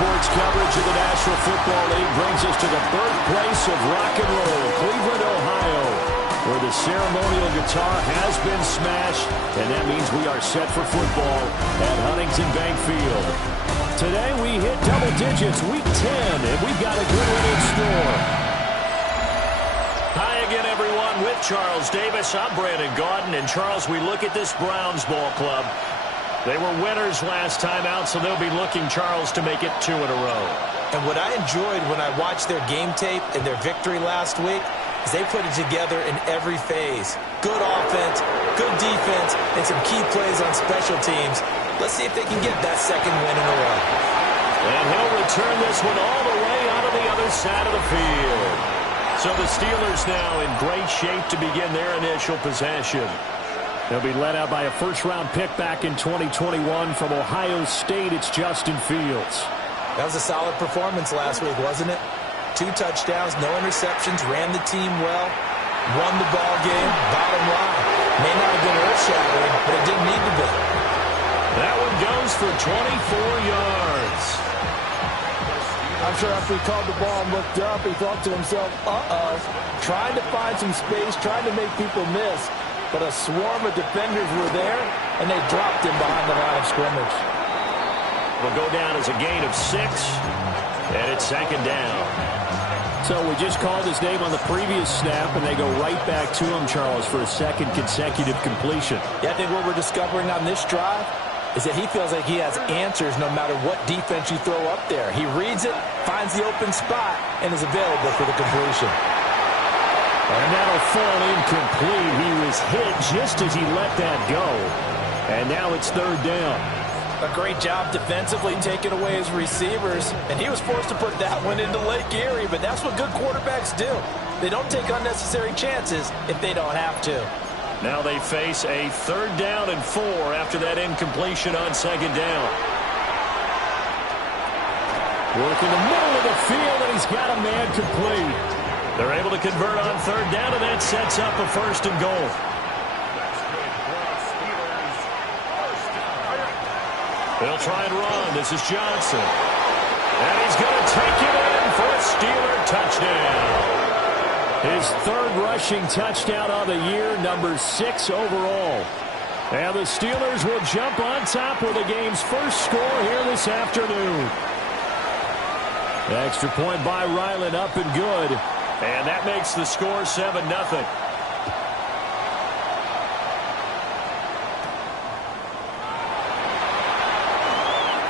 sports coverage of the National Football League brings us to the birthplace of rock and roll, Cleveland, Ohio, where the ceremonial guitar has been smashed, and that means we are set for football at Huntington Bank Field. Today we hit double digits, week 10, and we've got a good one in store. Hi again, everyone. With Charles Davis, I'm Brandon Gaudin. And Charles, we look at this Browns ball club. They were winners last time out, so they'll be looking, Charles, to make it 2 in a row. And what I enjoyed when I watched their game tape and their victory last week is they put it together in every phase. Good offense, good defense, and some key plays on special teams. Let's see if they can get that second win in a row. And he'll return this one all the way out of the other side of the field. So the Steelers now in great shape to begin their initial possession. They'll be led out by a first-round pick back in 2021 from Ohio State. It's Justin Fields. That was a solid performance last week, wasn't it? 2 touchdowns, no interceptions, ran the team well, won the ball game. Bottom line, may not have been earth-shattering, but it didn't need to be. That one goes for 24 yards. I'm sure after he called the ball and looked up, he thought to himself, uh-oh, trying to find some space, trying to make people miss. But a swarm of defenders were there, and they dropped him behind the line of scrimmage. Will go down as a gain of 6, and it's second down. So we just called his name on the previous snap, and they go right back to him, Charles, for a second consecutive completion. Yeah, I think what we're discovering on this drive is that he feels like he has answers no matter what defense you throw up there. He reads it, finds the open spot, and is available for the completion. And that'll fall incomplete. He was hit just as he let that go. And now it's third down. A great job defensively taking away his receivers. And he was forced to put that one into Lake Erie. But that's what good quarterbacks do. They don't take unnecessary chances if they don't have to. Now they face a third down and 4 after that incompletion on second down. Working the middle of the field, and he's got a man complete. They're able to convert on third down, and that sets up a first and goal. They'll try and run. This is Johnson. And he's going to take it in for a Steeler touchdown. His third rushing touchdown of the year, number 6 overall. And the Steelers will jump on top with the game's first score here this afternoon. Extra point by Ryland, up and good. And that makes the score 7-0.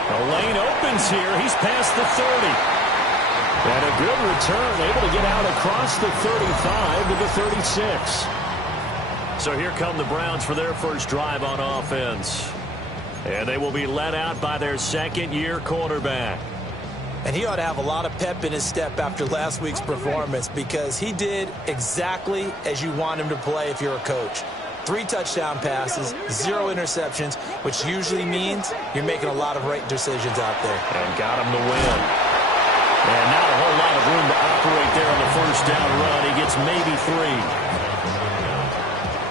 The lane opens here. He's past the 30. And a good return, able to get out across the 35 to the 36. So here come the Browns for their first drive on offense. And they will be led out by their second-year quarterback. And he ought to have a lot of pep in his step after last week's performance because he did exactly as you want him to play if you're a coach. 3 touchdown passes, 0 interceptions, which usually means you're making a lot of right decisions out there. And got him the win. And not a whole lot of room to operate there on the first down run. He gets maybe 3.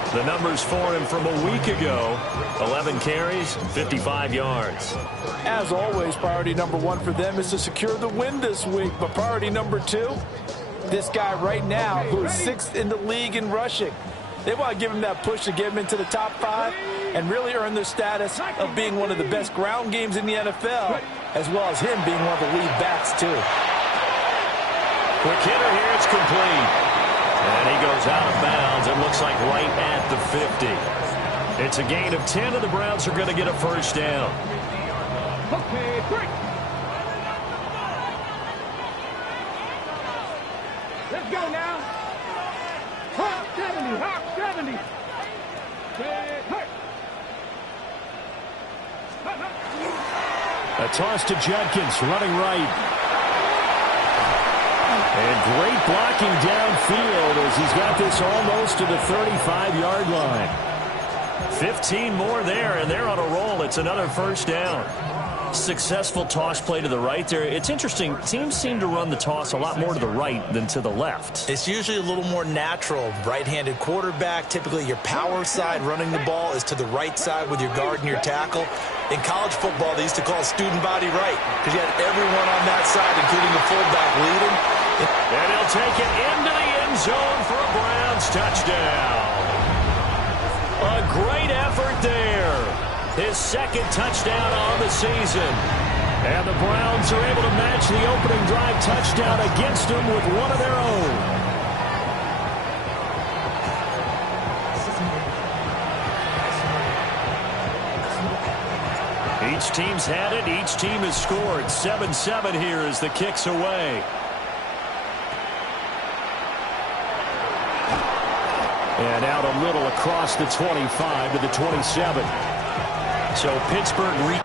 The numbers for him from a week ago, 11 carries, 55 yards. As always, priority number 1 for them is to secure the win this week. But priority number 2, this guy right now who is 6th in the league in rushing. They want to give him that push to get him into the top 5 and really earn their status of being one of the best ground games in the NFL, as well as him being one of the lead backs too. Quick hitter here, it's complete. And he goes out of bounds. It looks like right at the 50. It's a gain of 10, and the Browns are going to get a first down. Okay, break. Let's go now. Hawk 70, Hawk 70. A toss to Judkins, running right. And great blocking downfield as he's got this almost to the 35-yard line. 15 more there, and they're on a roll. It's another first down. Successful toss play to the right there. It's interesting. Teams seem to run the toss a lot more to the right than to the left. It's usually a little more natural. Right-handed quarterback, typically your power side running the ball is to the right side with your guard and your tackle. In college football, they used to call student body right because you had everyone on that side, including the fullback, leading. And he'll take it into the end zone for a Browns touchdown. A great effort there. His second touchdown on the season. And the Browns are able to match the opening drive touchdown against them with one of their own. Each team's had it. Each team has scored. 7-7 here as the kick's away. And out a little across the 25 to the 27. So Pittsburgh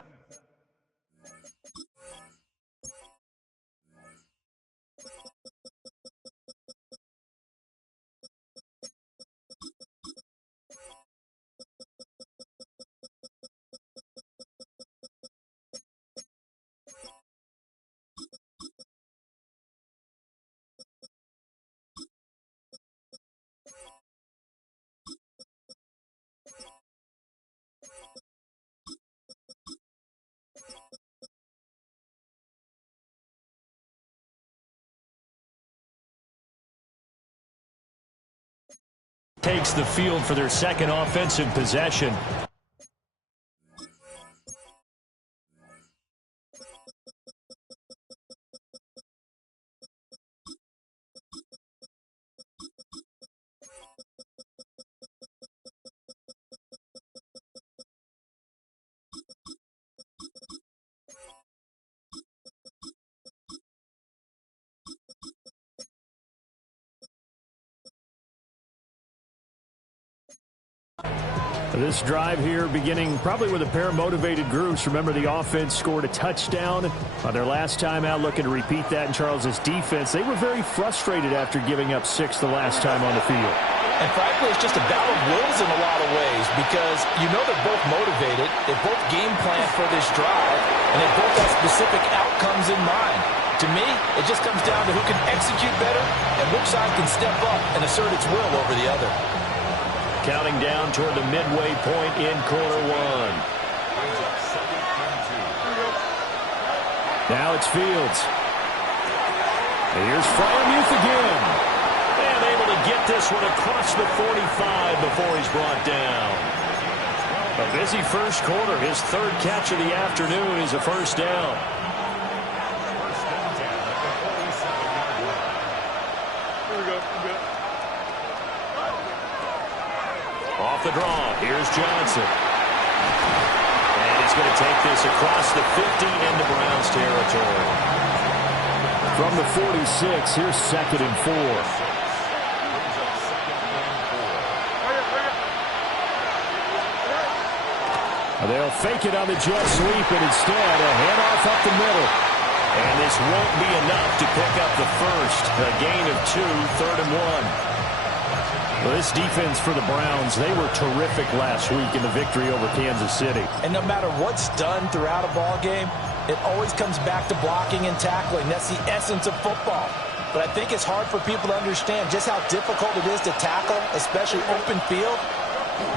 takes the field for their second offensive possession. This drive here beginning probably with a pair of motivated groups. Remember, the offense scored a touchdown on their last time out, looking to repeat that in Charles's defense. They were very frustrated after giving up 6 the last time on the field. And frankly, it's just a battle of wills in a lot of ways because you know they're both motivated. They both game plan for this drive, and they both have specific outcomes in mind. To me, it just comes down to who can execute better and which side can step up and assert its will over the other. Counting down toward the midway point in quarter one. Now it's Fields. And here's Freiermuth again. And able to get this one across the 45 before he's brought down. A busy first quarter. His third catch of the afternoon is a first down. Off the draw, here's Johnson. And he's going to take this across the 50 into Browns territory. From the 46, here's 2nd and 4. They'll fake it on the jet sweep, and instead a handoff up the middle. And this won't be enough to pick up the first. A gain of 2, 3rd and 1. Well, this defense for the Browns, they were terrific last week in the victory over Kansas City. And no matter what's done throughout a ball game, it always comes back to blocking and tackling. That's the essence of football. But I think it's hard for people to understand just how difficult it is to tackle, especially open field.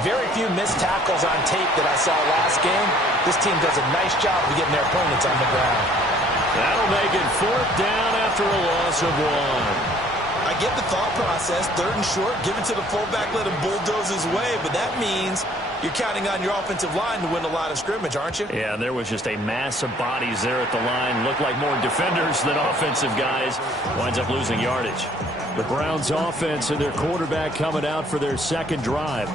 Very few missed tackles on tape that I saw last game. This team does a nice job of getting their opponents on the ground. That'll make it 4th down after a loss of 1. I get the thought process, 3rd and short, give it to the fullback, let him bulldoze his way, but that means you're counting on your offensive line to win a line of scrimmage, aren't you? Yeah, there was just a mass of bodies there at the line. Looked like more defenders than offensive guys. Winds up losing yardage. The Browns offense and their quarterback coming out for their second drive.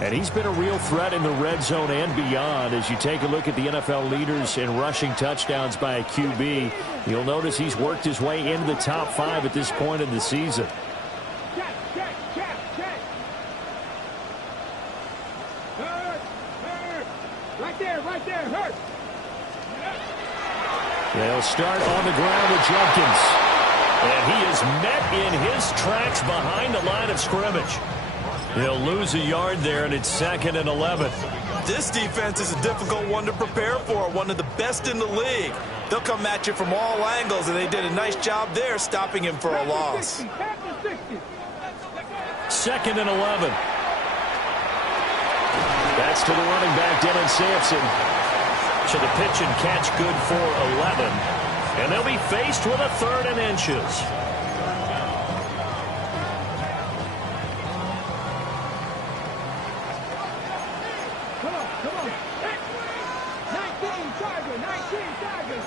And he's been a real threat in the red zone and beyond. As you take a look at the NFL leaders in rushing touchdowns by a QB, you'll notice he's worked his way into the top 5 at this point in the season. Right there, hurt. They'll start on the ground with Jenkins. And he is met in his tracks behind the line of scrimmage. He'll lose a yard there, and it's 2nd and 11. This defense is a difficult one to prepare for, one of the best in the league. They'll come at you from all angles, and they did a nice job there stopping him for a loss. 2nd and 11. That's to the running back, Dylan Sampson. To the pitch and catch, good for 11. And they'll be faced with a 3rd and inches. Come on. 19 Tigers.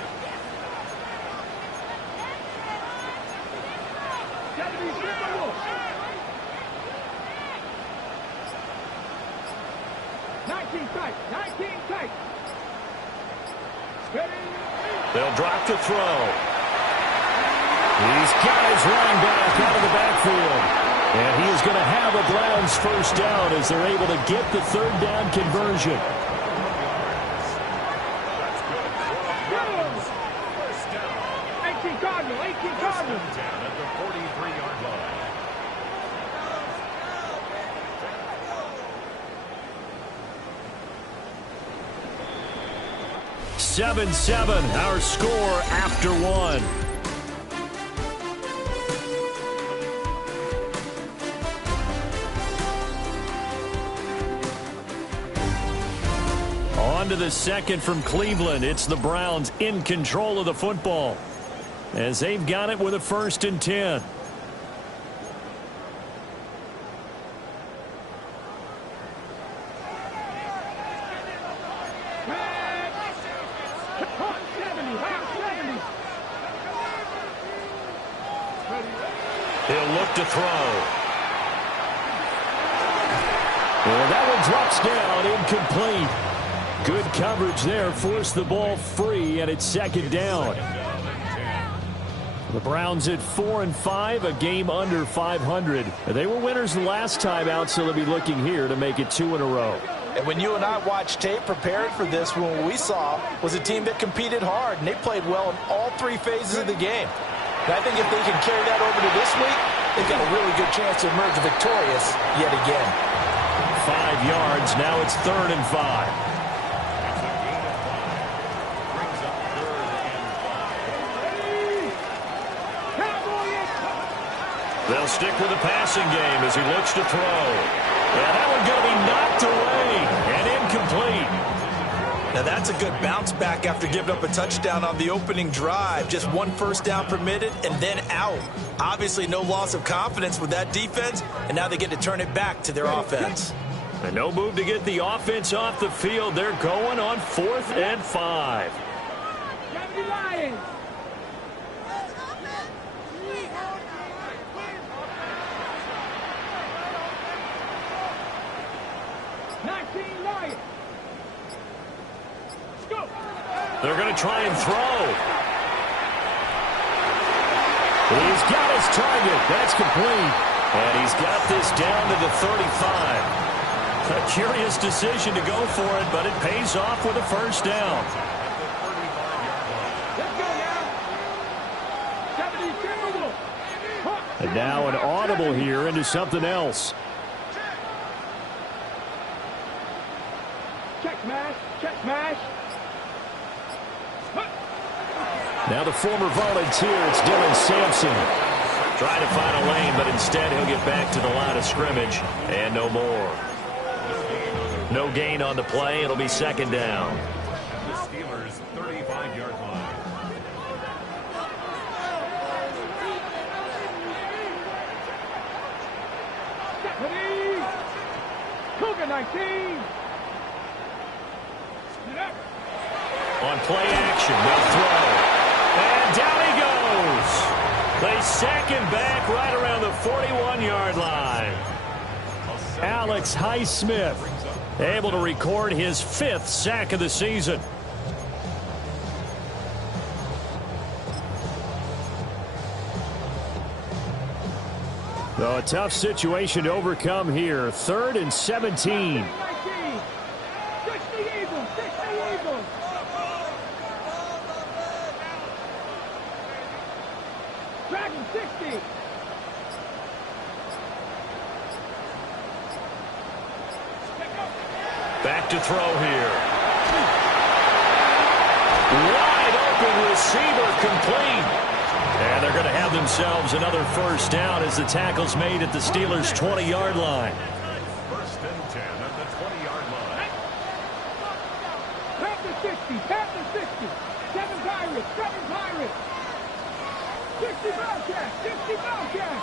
Gotta be simple. 19 tight. Ready? They'll drop to throw. He's got his running back out of the backfield. And he is going to have a Browns first down as they're able to get the 3rd down conversion. First down. 18 Cardinals. Down at the 43-yard line. 7-7, our score after 1. On to the 2nd from Cleveland. It's the Browns in control of the football as they've got it with a 1st and 10. He'll look to throw. And that one drops down, incomplete. Good coverage there, forced the ball free, and it's 2nd down. The Browns at 4-5, a game under 500. They were winners the last time out, so they'll be looking here to make it 2 in a row. And when you and I watched tape preparing for this, what we saw was a team that competed hard, and they played well in all 3 phases of the game. And I think if they can carry that over to this week, they've got a really good chance to emerge victorious yet again. 5 yards, now it's 3rd and 5. They'll stick with the passing game as he looks to throw. And that one going to be knocked away and incomplete. Now that's a good bounce back after giving up a touchdown on the opening drive. Just 1 first down permitted and then out. Obviously no loss of confidence with that defense, and now they get to turn it back to their offense. And no move to get the offense off the field. They're going on 4th and 5. Lions. They're going to try and throw. He's got his target. That's complete. And he's got this down to the 35. A curious decision to go for it, but it pays off with a first down. Let's go now. And now an audible here into something else. Check smash. Now the former volunteer, it's Dylan Sampson. Trying to find a lane, but instead he'll get back to the line of scrimmage and no more. No gain on the play. It'll be 2nd down. The Steelers' 35-yard line. Cougar 19. On play action, they'll throw. And down he goes. They sack him back right around the 41-yard line. Alex Highsmith able to record his 5th sack of the season. So a tough situation to overcome here. 3rd and 17. Dragon 60. Back to throw here. Wide open receiver complete. And they're going to have themselves another first down as the tackle's made at the Steelers' 20-yard line. First and 10 at the 20-yard line. Tap the 60, tap the 60. 7 Pirates, 7 Pirates. 60 Bobcats, 60 Bobcats.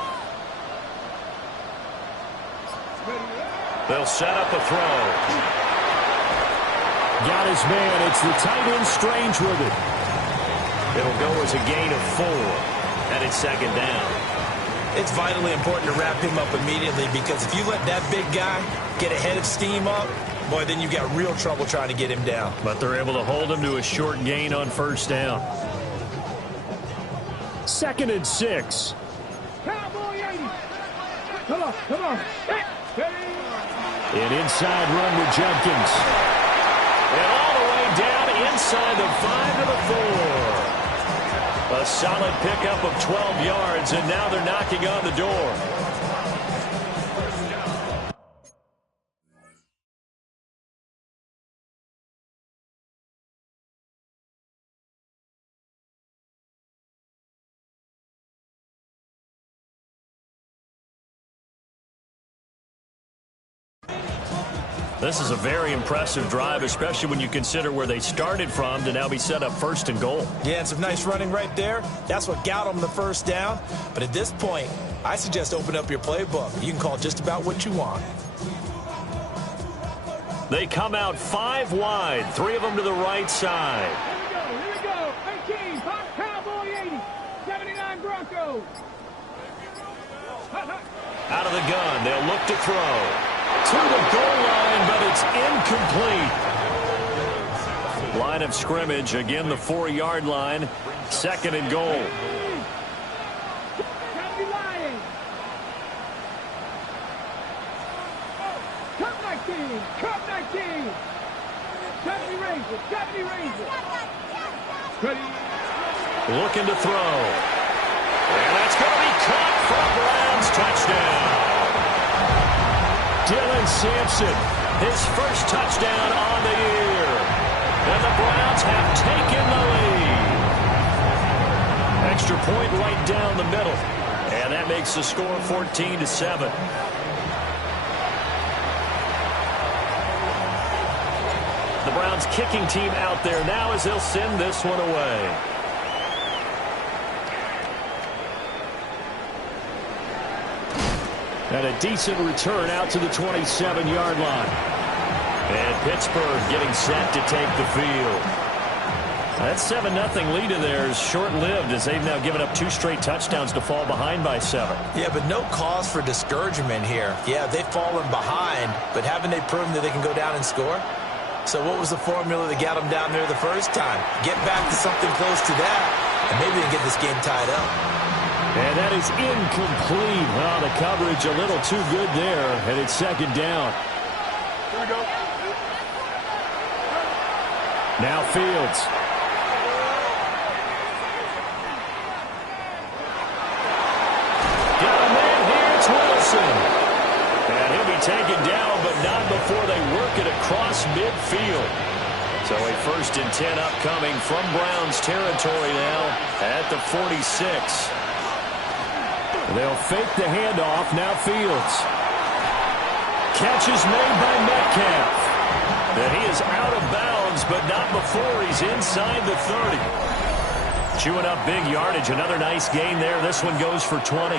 They'll set up a throw. Got his man. It's the tight end Strange with it. It'll go as a gain of 4. And it's second down. It's vitally important to wrap him up immediately because if you let that big guy get a head of steam up, boy, then you've got real trouble trying to get him down. But they're able to hold him to a short gain on first down. 2nd and 6. Cowboy 80. Come on, come on. An inside run with Jenkins. And all the way down inside the 5 to the 4. A solid pickup of 12 yards, and now they're knocking on the door. This is a very impressive drive, especially when you consider where they started from to now be set up 1st and goal. Yeah, and some nice running right there. That's what got them the first down. But at this point, I suggest open up your playbook. You can call just about what you want. They come out 5 wide, 3 of them to the right side. Here we go. 18, Pop Cowboy 80. 79 Broncos. Out of the gun, they'll look to throw. To the goal line, but it's incomplete. Line of scrimmage, again the 4-yard line. 2nd and goal. Cup 19, Cup 19. 70 Rangers, 70 Rangers. Looking to throw. And that's going to be caught for a Browns touchdown. Dylan Sampson, his first touchdown on the year. And the Browns have taken the lead. Extra point right down the middle. And that makes the score 14-7. The Browns kicking team out there now as they'll send this one away. And a decent return out to the 27-yard line. And Pittsburgh getting set to take the field. That 7-0 lead of theirs short-lived as they've now given up 2 straight touchdowns to fall behind by 7. Yeah, but no cause for discouragement here. Yeah, they've fallen behind, but haven't they proven that they can go down and score? So what was the formula that got them down there the first time? Get back to something close to that, and maybe they get this game tied up. And that is incomplete. Well, the coverage a little too good there, and it's second down. Here we go. Now Fields. Got a man here, it's Wilson. And he'll be taken down, but not before they work it across midfield. So a 1st and 10 upcoming from Browns territory now at the 46. They'll fake the handoff. Now Fields. Catch is made by Metcalf. And he is out of bounds, but not before he's inside the 30. Chewing up big yardage. Another nice gain there. This one goes for 20.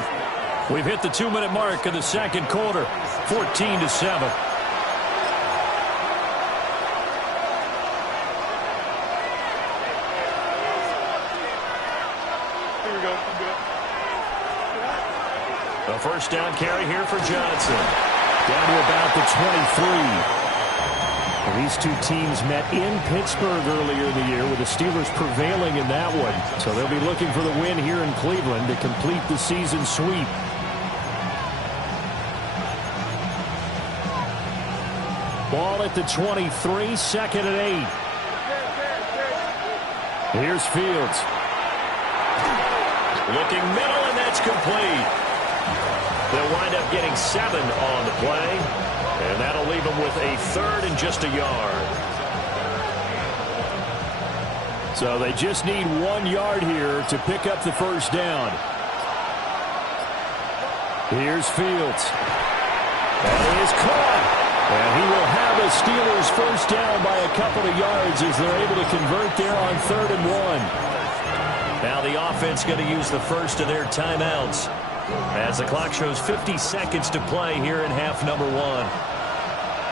We've hit the 2-minute mark of the second quarter. 14-7. A first down carry here for Johnson. Down to about the 23. These two teams met in Pittsburgh earlier in the year with the Steelers prevailing in that one. So they'll be looking for the win here in Cleveland to complete the season sweep. Ball at the 23, 2nd and 8. Here's Fields. Looking middle, and that's complete. They'll wind up getting 7 on the play. And that'll leave him with a 3rd and just a yard. So they just need 1 yard here to pick up the first down. Here's Fields. That is caught. And he will have a Steelers first down by a couple of yards as they're able to convert there on 3rd and 1. Now the offense going to use the first of their timeouts as the clock shows 50 seconds to play here in half number 1.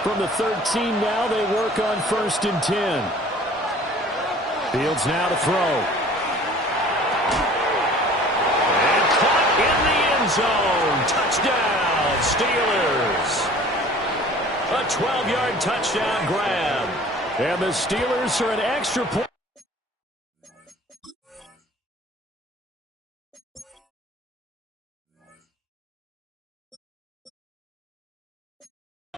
From the 13 now, they work on 1st and 10. Fields now to throw. And caught in the end zone. Touchdown, Steelers. A 12-yard touchdown grab. And the Steelers are an extra point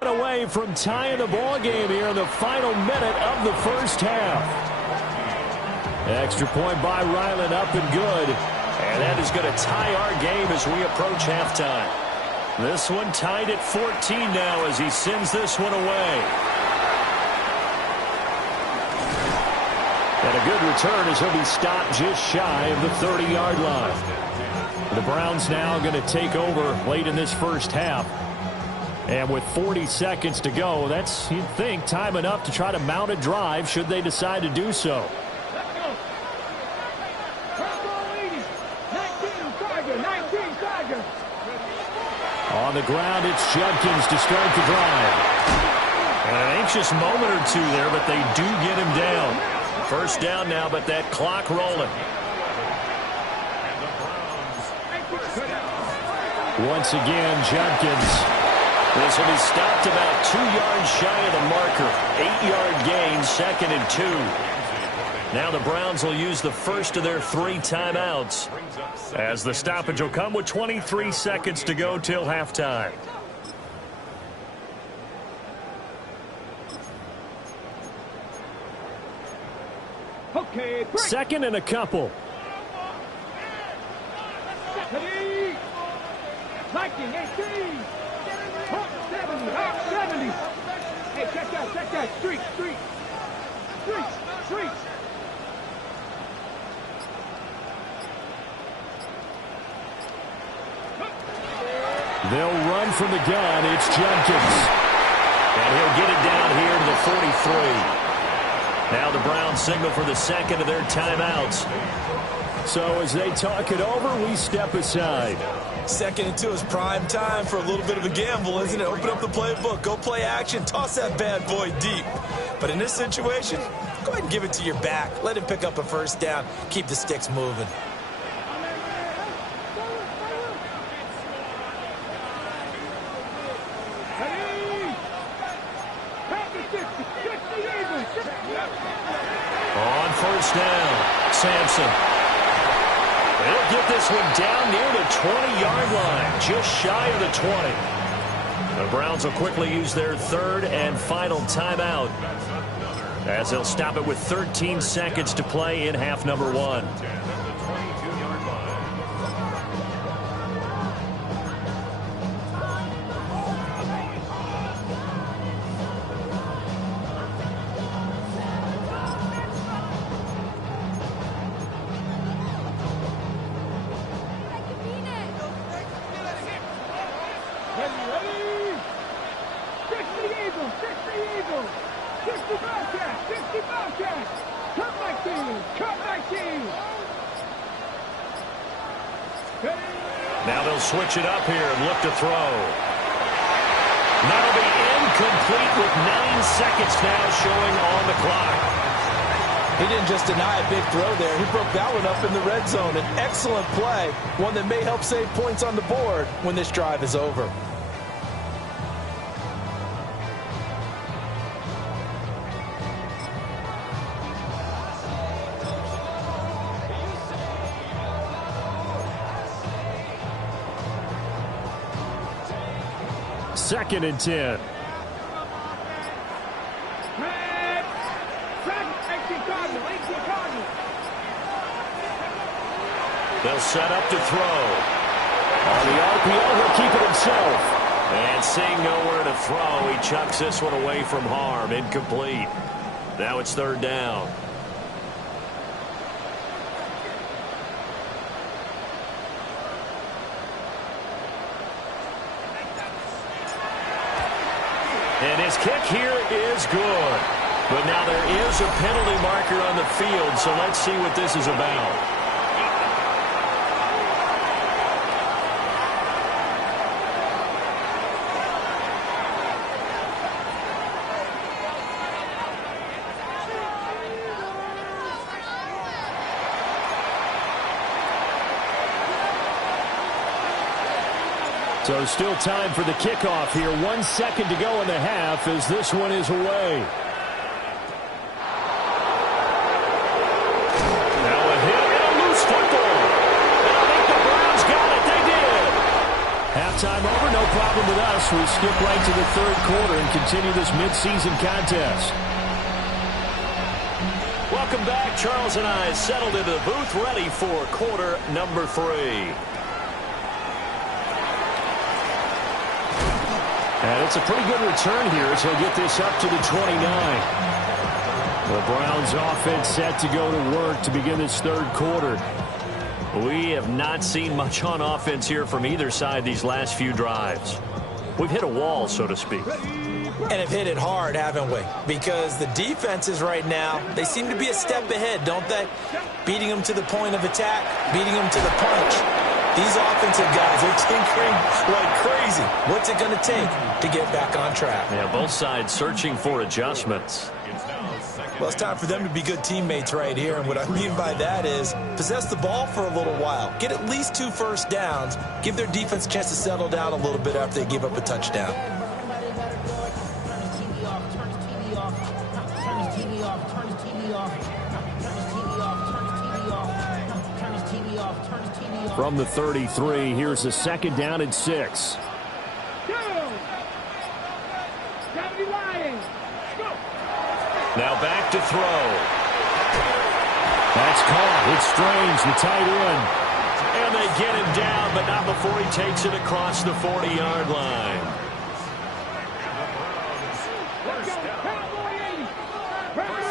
away from tying the ball game here in the final minute of the first half. Extra point by Ryland, up and good. And that is going to tie our game as we approach halftime. This one tied at 14 now as he sends this one away. And a good return as he'll be stopped just shy of the 30-yard line. The Browns now going to take over late in this first half. And with 40 seconds to go, that's, you'd think, time enough to try to mount a drive should they decide to do so. On the ground, it's Judkins to start the drive. And an anxious moment or two there, but they do get him down. First down now, but that clock rolling. Once again, Judkins. This will be stopped about 2 yards shy of the marker. 8-yard gain, 2nd and 2. Now the Browns will use the first of their 3 timeouts as the stoppage will come with 23 seconds to go till halftime. Okay, 2nd and a couple. 19, 18. 70, out 70. Hey, check that. Street. They'll run from the gun. It's Judkins. And he'll get it down here to the 43. Now the Browns signal for the 2nd of their timeouts. So as they talk it over, we step aside. 2nd and 2 is prime time for a little bit of a gamble, isn't it? Open up the playbook, go play action, toss that bad boy deep. But in this situation, go ahead and give it to your back. Let him pick up a first down. Keep the sticks moving. On first down, Sampson. They'll get this one down near the 20-yard line, just shy of the 20. The Browns will quickly use their 3rd and final timeout as they'll stop it with 13 seconds to play in half number 1. Now they'll switch it up here and look to throw. That'll be incomplete with 9 seconds now showing on the clock. He didn't just deny a big throw there. He broke that one up in the red zone. An excellent play, one that may help save points on the board when this drive is over. Second and 10. They'll set up to throw. On the RPO, he'll keep it himself. And seeing nowhere to throw, he chucks this one away from harm. Incomplete. Now it's third down. And his kick here is good. But now there is a penalty marker on the field, so let's see what this is about. So still time for the kickoff here. 1 second to go in the half as this one is away. Now a hit and a loose football. And I think the Browns got it. They did. Halftime over, no problem with us. We skip right to the third quarter and continue this midseason contest. Welcome back. Charles and I settled into the booth ready for quarter number 3. And it's a pretty good return here as he'll get this up to the 29. The Browns offense set to go to work to begin this third quarter. We have not seen much on offense here from either side these last few drives. We've hit a wall, so to speak. And have hit it hard, haven't we? Because the defenses right now, they seem to be a step ahead, don't they? Beating them to the point of attack, beating them to the punch. These offensive guys are tinkering like crazy. What's it going to take to get back on track? Yeah, both sides searching for adjustments. Well, it's time for them to be good teammates right here. And what I mean by that is possess the ball for a little while. Get at least 2 first downs. Give their defense a chance to settle down a little bit after they give up a touchdown. From the 33, here's a second down and 6. Now back to throw. That's caught. It's Strange, the tight end. And they get him down, but not before he takes it across the 40-yard line. First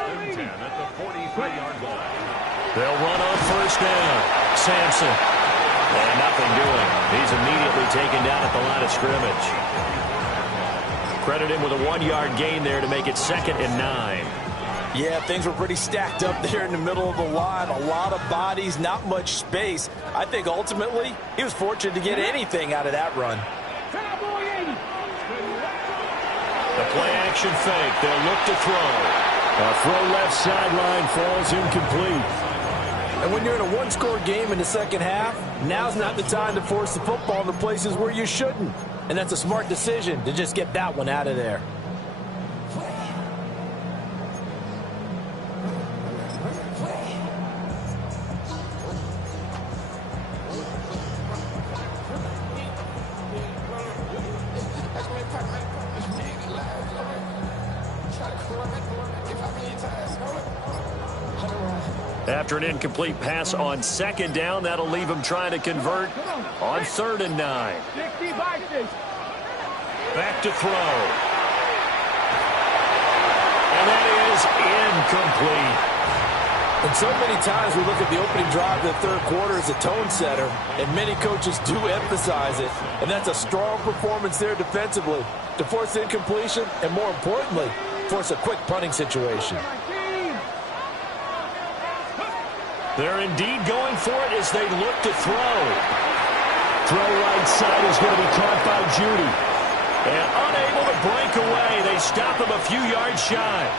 and 10 at the 43-yard line. They'll run on first down. Sampson. And nothing doing. He's immediately taken down at the line of scrimmage. Credit him with a 1-yard gain there to make it 2nd and 9. Yeah, things were pretty stacked up there in the middle of the line. A lot of bodies, not much space. I think ultimately he was fortunate to get anything out of that run. The play-action fake. They'll look to throw. A throw left sideline falls incomplete. And when you're in a one-score game in the second half, now's not the time to force the football in the places where you shouldn't. And that's a smart decision to just get that one out of there. After an incomplete pass on second down, that'll leave him trying to convert on 3rd and 9. Back to throw. And that is incomplete. And so many times we look at the opening drive of the third quarter as a tone setter, and many coaches do emphasize it. And that's a strong performance there defensively to force incompletion and, more importantly, force a quick punting situation. They're indeed going for it as they look to throw. Throw right side is going to be caught by Judy. And unable to break away. They stop him a few yards shy.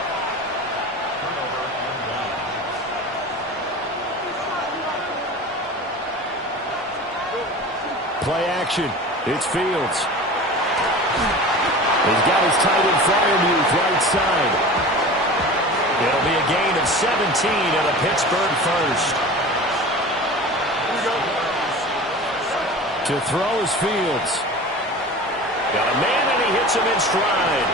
Play action. It's Fields. He's got his tight end Fryermuth right side. It'll be a gain of 17 and a Pittsburgh first. To throw is Fields. Got a man and he hits him in stride.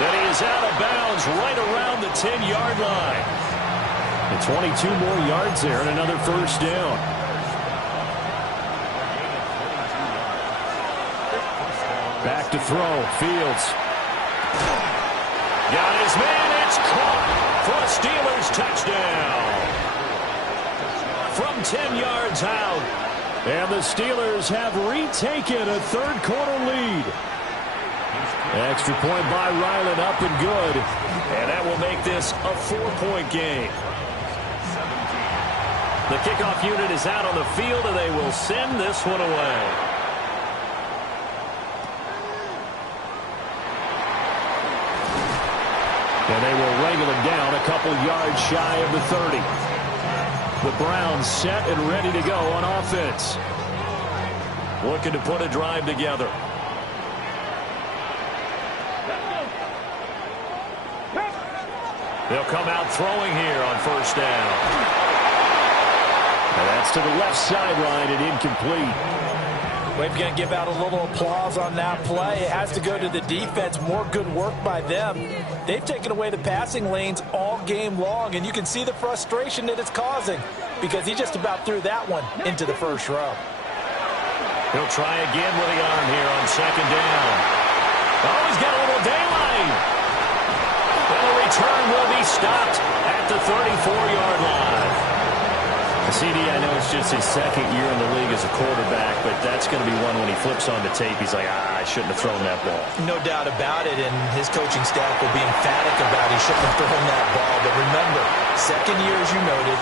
Then he is out of bounds right around the 10-yard line. And 22 more yards there and another first down. left to throw. Fields. Got his man. It's caught for a Steelers touchdown. From 10 yards out. And the Steelers have retaken a third-quarter lead. Extra point by Ryland, up and good. And that will make this a 4-point game. The kickoff unit is out on the field, and they will send this one away. And they will wrangle him down a couple yards shy of the 30. The Browns set and ready to go on offense. Looking to put a drive together. They'll come out throwing here on first down. And that's to the left sideline and incomplete. We're going to give out a little applause on that play. It has to go to the defense. More good work by them. They've taken away the passing lanes all game long, and you can see the frustration that it's causing because he just about threw that one into the first row. He'll try again with the arm here on second down. Oh, he's got a little daylight. And the return will be stopped at the 34-yard line. CD, I know it's just his second year in the league as a quarterback, but that's going to be one when he flips on the tape. He's like, I shouldn't have thrown that ball. No doubt about it, and his coaching staff will be emphatic about he shouldn't have thrown that ball. But remember, second year, as you noted,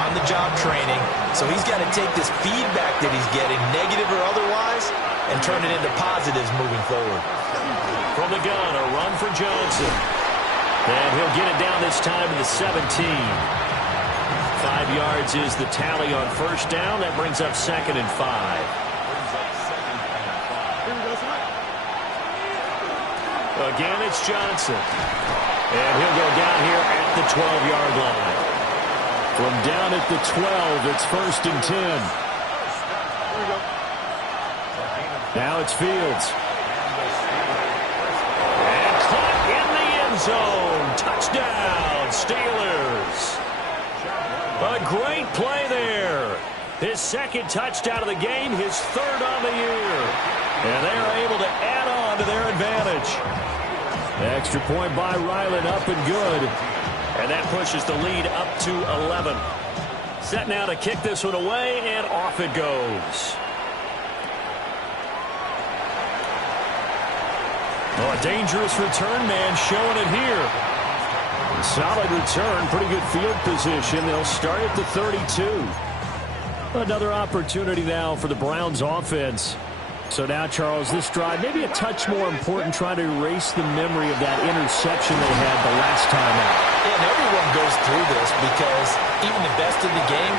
on-the-job training, so he's got to take this feedback that he's getting, negative or otherwise, and turn it into positives moving forward. From the gun, a run for Johnson. And he'll get it down this time to the 17. 5 yards is the tally on first down. That brings up 2nd and 5. Again, it's Johnson. And he'll go down here at the 12-yard line. From down at the 12, it's 1st and 10. Now it's Fields. And caught in the end zone. Touchdown, Steelers. A great play there. His second touchdown of the game, his third on the year. And they're able to add on to their advantage. Extra point by Ryland, up and good. And that pushes the lead up to 11. Set now to kick this one away, and off it goes. Oh, a dangerous return man showing it here. Solid return, pretty good field position. They'll start at the 32. Another opportunity now for the Browns offense. So now, Charles, this drive maybe a touch more important, trying to erase the memory of that interception they had the last time out. And everyone goes through this because even the best in the game,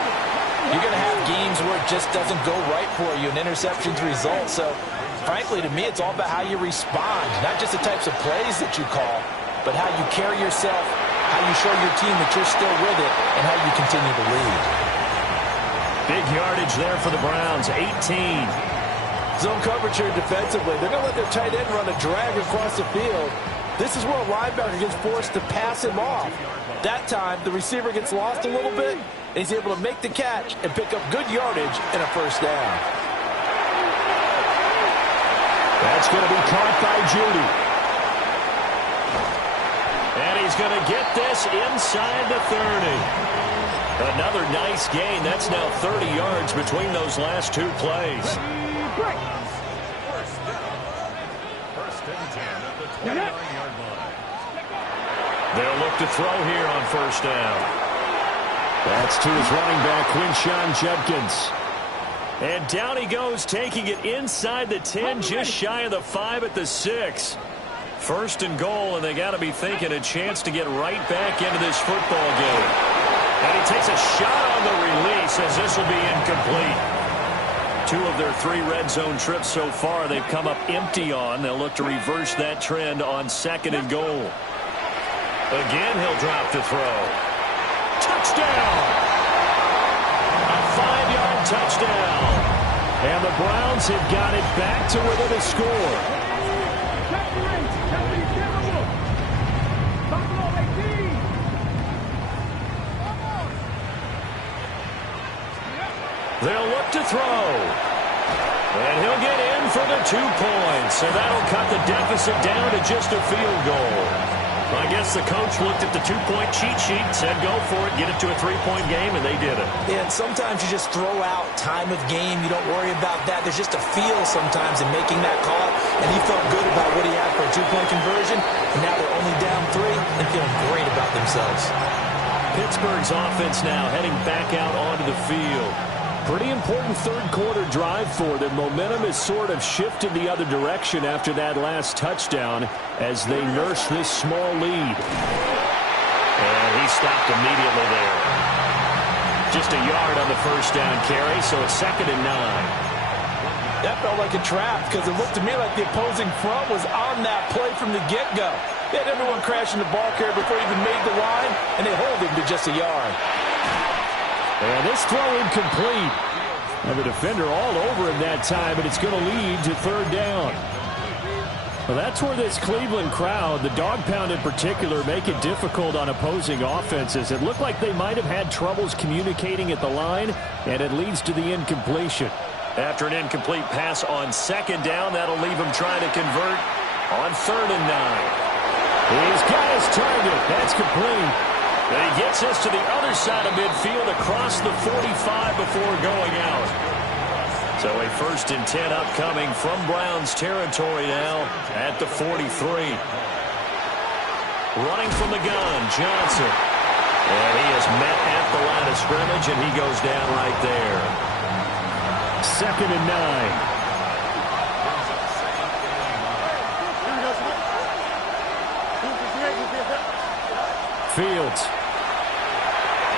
you're going to have games where it just doesn't go right for you, and interceptions result. So, frankly, to me, it's all about how you respond, not just the types of plays that you call, but how you carry yourself, how you show your team that you're still with it, and how you continue to lead. Big yardage there for the Browns, 18. Zone coverage here defensively. They're going to let their tight end run a drag across the field. This is where a linebacker gets forced to pass him off. That time, the receiver gets lost a little bit, and he's able to make the catch and pick up good yardage and a first down. That's going to be caught by Judy. And he's going to get this inside the 30. Another nice gain. That's now 30 yards between those last two plays. First and 10 at the 29-yard line. They'll look to throw here on first down. That's to his running back, Quinshon Judkins. And down he goes, taking it inside the 10, just shy of the 5 at the 6. First and goal, and they got to be thinking a chance to get right back into this football game. And he takes a shot on the release as this will be incomplete. 2 of their 3 red zone trips so far they've come up empty on. They'll look to reverse that trend on second and goal. Again, he'll drop to throw. Touchdown! A 5-yard touchdown. And the Browns have got it back to within a score. They'll look to throw. And he'll get in for the 2 points. So that'll cut the deficit down to just a field goal. I guess the coach looked at the 2-point cheat sheet, said go for it, get it to a 3-point game, and they did it. Yeah, and sometimes you just throw out time of game. You don't worry about that. There's just a feel sometimes in making that call, and he felt good about what he had for a 2-point conversion, and now they're only down 3 and feeling great about themselves. Pittsburgh's offense now heading back out onto the field. Pretty important third-quarter drive for them. Momentum has sort of shifted the other direction after that last touchdown as they nurse this small lead. And he stopped immediately there. Just a yard on the first down carry, so it's 2nd and 9. That felt like a trap because it looked to me like the opposing front was on that play from the get-go. They had everyone crashing the ball carrier before he even made the line, and they hold him to just a yard. And this throw incomplete. And the defender all over him that time, and it's going to lead to 3rd down. Well, that's where this Cleveland crowd, the dog pound in particular, make it difficult on opposing offenses. It looked like they might have had troubles communicating at the line, and it leads to the incompletion. After an incomplete pass on 2nd down, that'll leave him trying to convert on 3rd and 9. He's got his target. That's complete. And he gets us to the other side of midfield across the 45 before going out. So a 1st and 10 upcoming from Browns territory now at the 43. Running from the gun, Johnson. And he is met at the line of scrimmage, and he goes down right there. 2nd and 9. Fields.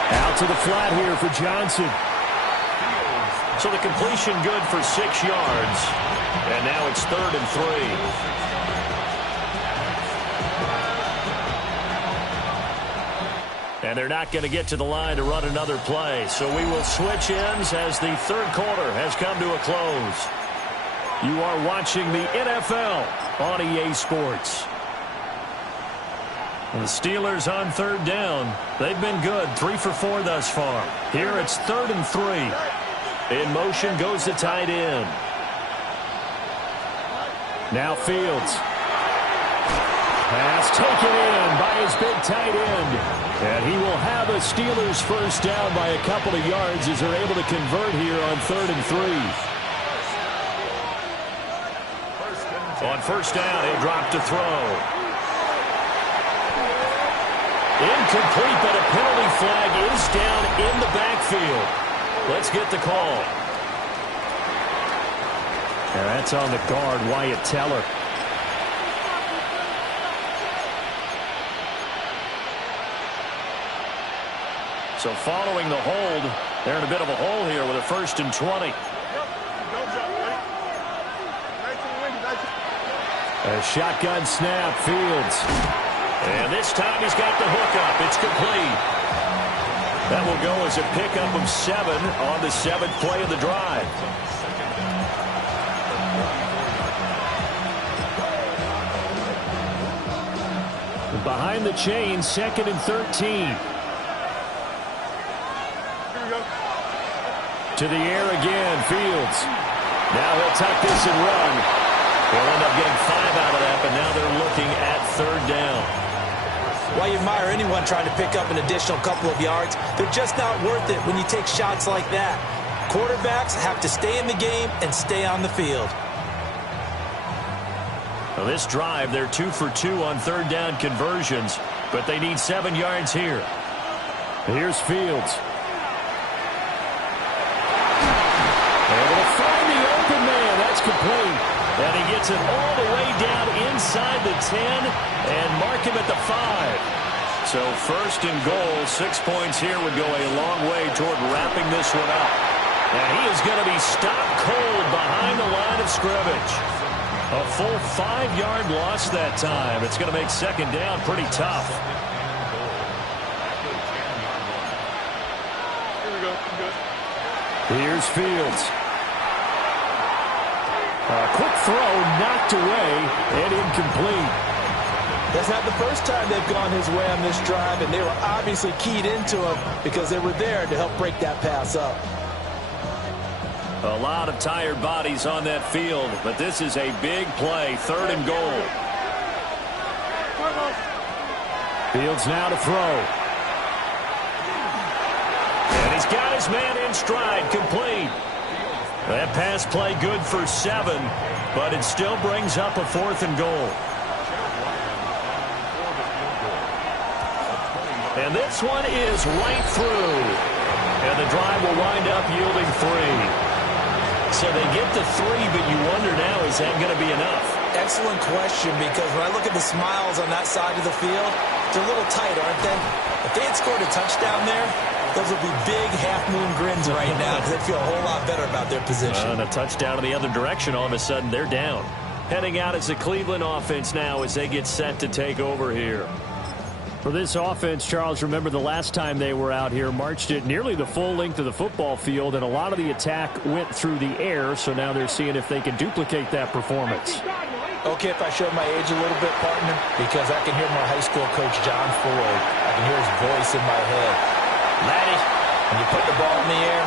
Out to the flat here for Johnson. So the completion good for 6 yards. And now it's 3rd and 3. And they're not going to get to the line to run another play. So we will switch ends as the 3rd quarter has come to a close. You are watching the NFL on EA Sports. And the Steelers on 3rd down. They've been good, 3 for 4 thus far. Here it's 3rd and 3. In motion goes the tight end. Now Fields. Pass taken in by his big tight end. And he will have a Steelers 1st down by a couple of yards as they're able to convert here on 3rd and 3. On 1st down, he'll drop to throw. Incomplete, but a penalty flag is down in the backfield. Let's get the call. And that's on the guard, Wyatt Teller. So following the hold, they're in a bit of a hole here with a 1st and 20. A shotgun snap, Fields. And this time he's got the hookup. It's complete. That will go as a pickup of 7 on the 7th play of the drive. Behind the chain, 2nd and 13. To the air again, Fields. Now he'll tuck this and run. They'll end up getting 5 out of that, but now they're looking at 3rd down. Why you admire anyone trying to pick up an additional couple of yards? They're just not worth it when you take shots like that. Quarterbacks have to stay in the game and stay on the field. Well, this drive, they're 2 for 2 on 3rd down conversions, but they need 7 yards here. Here's Fields. Able to find the open man. That's complete. And he gets it all the way down inside the 10 and mark him at the 5. So 1st and goal, 6 points here would go a long way toward wrapping this one up. And he is going to be stopped cold behind the line of scrimmage. A full 5-yard loss that time. It's going to make 2nd down pretty tough. Here's Fields. A quick throw knocked away and incomplete. That's not the first time they've gone his way on this drive, and they were obviously keyed into him because they were there to help break that pass up. A lot of tired bodies on that field, but this is a big play, 3rd and goal. Fields now to throw. And he's got his man in stride, complete. That pass play good for 7, but it still brings up a 4th and goal. And this one is right through. And the drive will wind up yielding 3. So they get to 3, but you wonder now, is that going to be enough? Excellent question, because when I look at the smiles on that side of the field, they're a little tight, aren't they? If they had scored a touchdown there, those would be big half-moon grins right now because they feel a whole lot better about their position. And a touchdown in the other direction, all of a sudden they're down. Heading out as the Cleveland offense now as they get set to take over here. For this offense, Charles, remember the last time they were out here, marched it nearly the full length of the football field, and a lot of the attack went through the air, so now they're seeing if they can duplicate that performance. Okay, if I show my age a little bit, partner, because I can hear my high school coach, John Ford. I can hear his voice in my head. Laddie, when you put the ball in the air,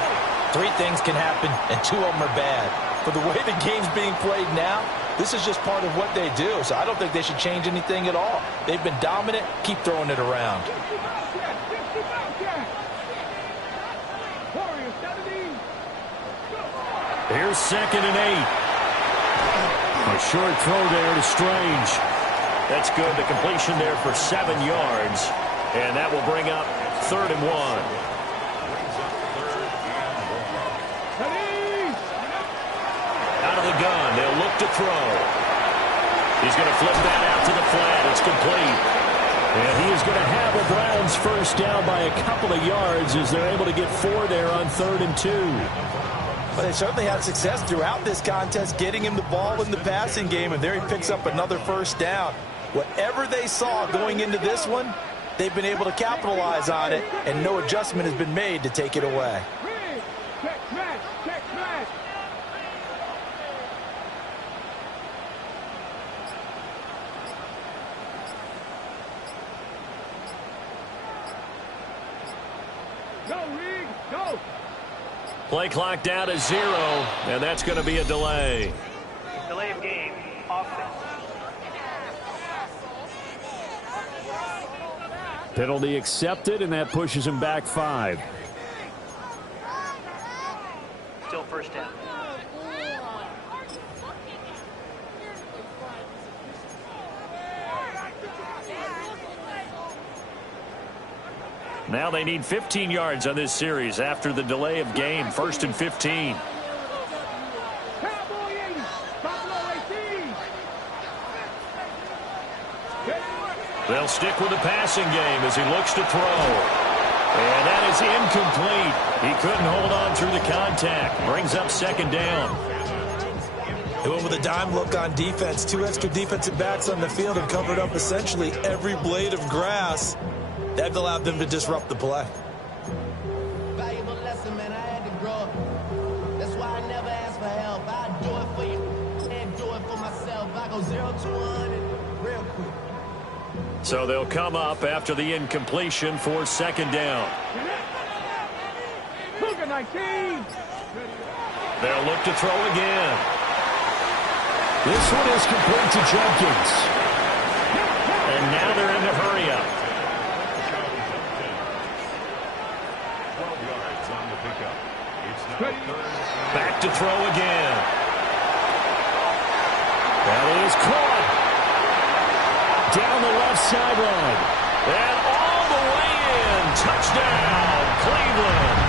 3 things can happen, and 2 of them are bad. For the way the game's being played now, this is just part of what they do, so I don't think they should change anything at all. They've been dominant. Keep throwing it around. Here's 2nd and 8. A short throw there to Strange. That's good. The completion there for 7 yards, and that will bring up 3rd and 1. Out of the gun, they'll look to throw. He's going to flip that out to the flat. It's complete. And he is going to have a Browns first down by a couple of yards as they're able to get 4 there on 3rd and 2. But they certainly had success throughout this contest, getting him the ball in the passing game, and there he picks up another first down. Whatever they saw going into this one, they've been able to capitalize on it, and no adjustment has been made to take it away. Play clock down to 0, and that's going to be a delay. Delay of game, offense. Penalty accepted, and that pushes him back 5. Still first down. Now they need 15 yards on this series after the delay of game. 1st and 15. They'll stick with the passing game as he looks to throw. And that is incomplete. He couldn't hold on through the contact. Brings up 2nd down. They went with a dime look on defense. 2 extra defensive backs on the field and covered up essentially every blade of grass. That allowed them to disrupt the play. Valuable lesson, man. I had to grow up. That's why I never ask for help. I do it for you and do it for myself. I go 0 to 100 real quick. So they'll come up after the incompletion for 2nd down. They'll look to throw again. This one is complete to Jenkins. And now they're in a hurry up. Back to throw again. That is caught. Down the left sideline. And all the way in. Touchdown, Cleveland.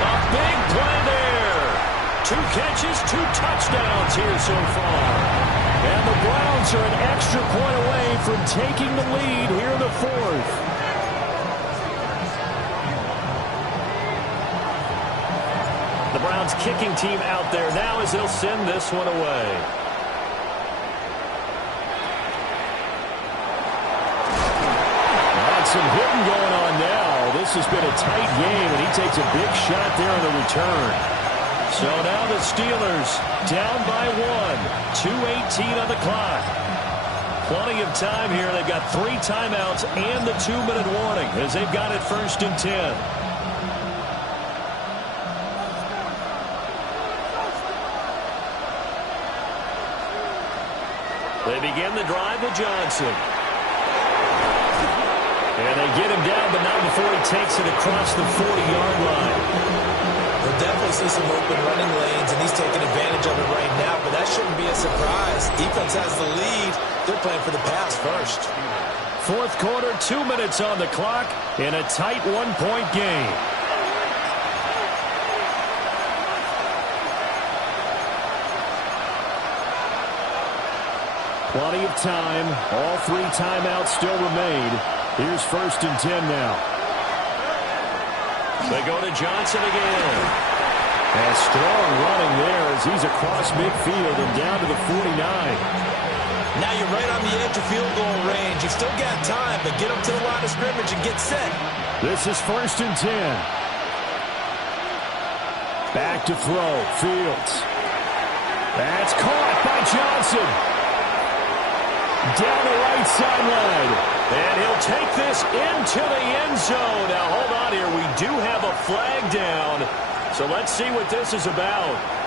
A big play there. 2 catches, 2 touchdowns here so far. And the Browns are an extra point away from taking the lead here in the 4th. The Browns kicking team out there now as they'll send this one away. Got some hitting going on now. This has been a tight game, and he takes a big shot there on the return. So now the Steelers down by 1. 2:18 on the clock. Plenty of time here. They've got 3 timeouts and the 2-minute warning as they've got it 1st and 10. They begin the drive with Johnson. And they get him down, but not before he takes it across the 40-yard line. We'll definitely see some open running lanes, and he's taking advantage of it right now, but that shouldn't be a surprise. Defense has the lead. They're playing for the pass first. Fourth quarter, 2 minutes on the clock in a tight one-point game. Plenty of time. All 3 timeouts still remain. Here's 1st and 10 now. They go to Johnson again. And strong running there as he's across midfield and down to the 49. Now you're right on the edge of field goal range. You've still got time, but get up to the line of scrimmage and get set. This is 1st and 10. Back to throw. Fields. That's caught by Johnson. Down the right sideline. And he'll take this into the end zone. Now, hold on here. We do have a flag down. So let's see what this is about.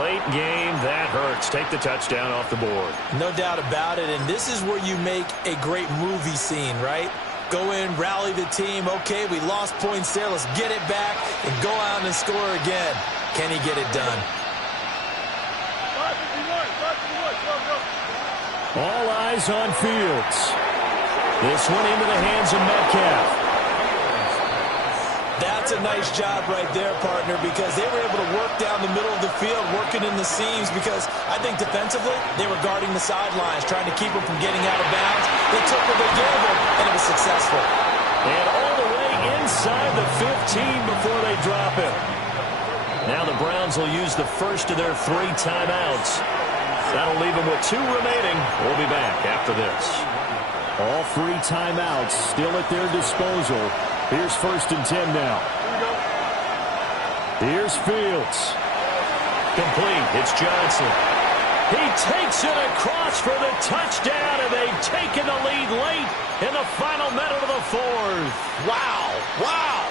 Late game, that hurts. Take the touchdown off the board. No doubt about it, and this is where you make a great movie scene, right? Go in, rally the team. Okay, we lost points there. Let's get it back and go out and score again. Can he get it done? All eyes on Fields. This one into the hands of Metcalf. That's a nice job right there, partner, because they were able to work down the middle of the field, working in the seams, because I think defensively they were guarding the sidelines, trying to keep them from getting out of bounds. They took what they gambled, and it was successful. And all the way inside the 15 before they drop it. Now the Browns will use the first of their 3 timeouts. That'll leave them with 2 remaining. We'll be back after this. All 3 timeouts still at their disposal. Here's 1st and 10 now. Here's Fields. Complete. It's Johnson. He takes it across for the touchdown, and they've taken the lead late in the final minute of the 4th. Wow. Wow.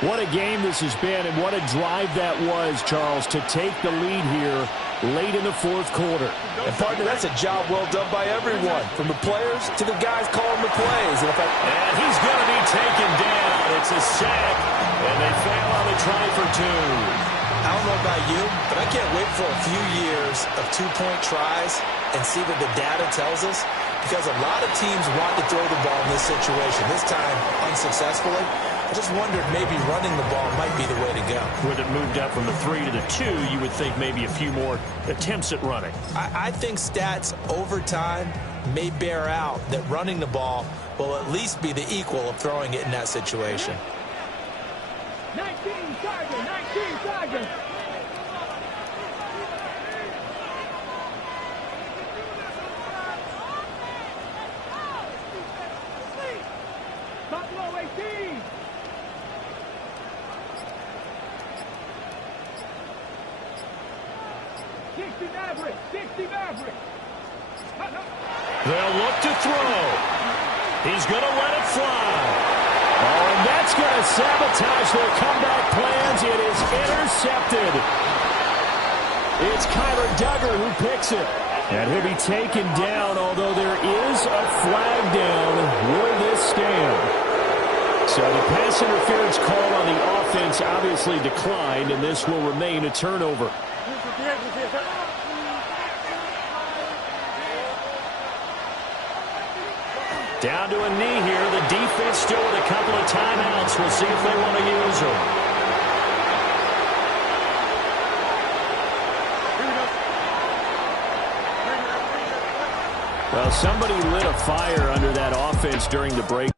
What a game this has been, and what a drive that was, Charles, to take the lead here late in the 4th quarter. And, partner, that's a job well done by everyone, from the players to the guys calling the plays. And he's going to be taken down. It's a sack, and they fail on the try for 2. I don't know about you, but I can't wait for a few years of 2-point tries and see what the data tells us, because a lot of teams want to throw the ball in this situation, this time unsuccessfully. I just wondered maybe running the ball might be the way to go. With it moved up from the 3 to the 2, you would think maybe a few more attempts at running. I think stats over time may bear out that running the ball will at least be the equal of throwing it in that situation. 19 Tiger, 19 Tiger. Buffalo 18. They'll look to throw. He's going to let it fly. Oh, and that's going to sabotage their comeback plans. It is intercepted. It's Kyler Duggar who picks it. And he'll be taken down, although there is a flag down. Will this stand? So the pass interference call on the offense obviously declined, and this will remain a turnover. Down to a knee here. The defense still with a couple of timeouts. We'll see if they want to use them. Well, somebody lit a fire under that offense during the break.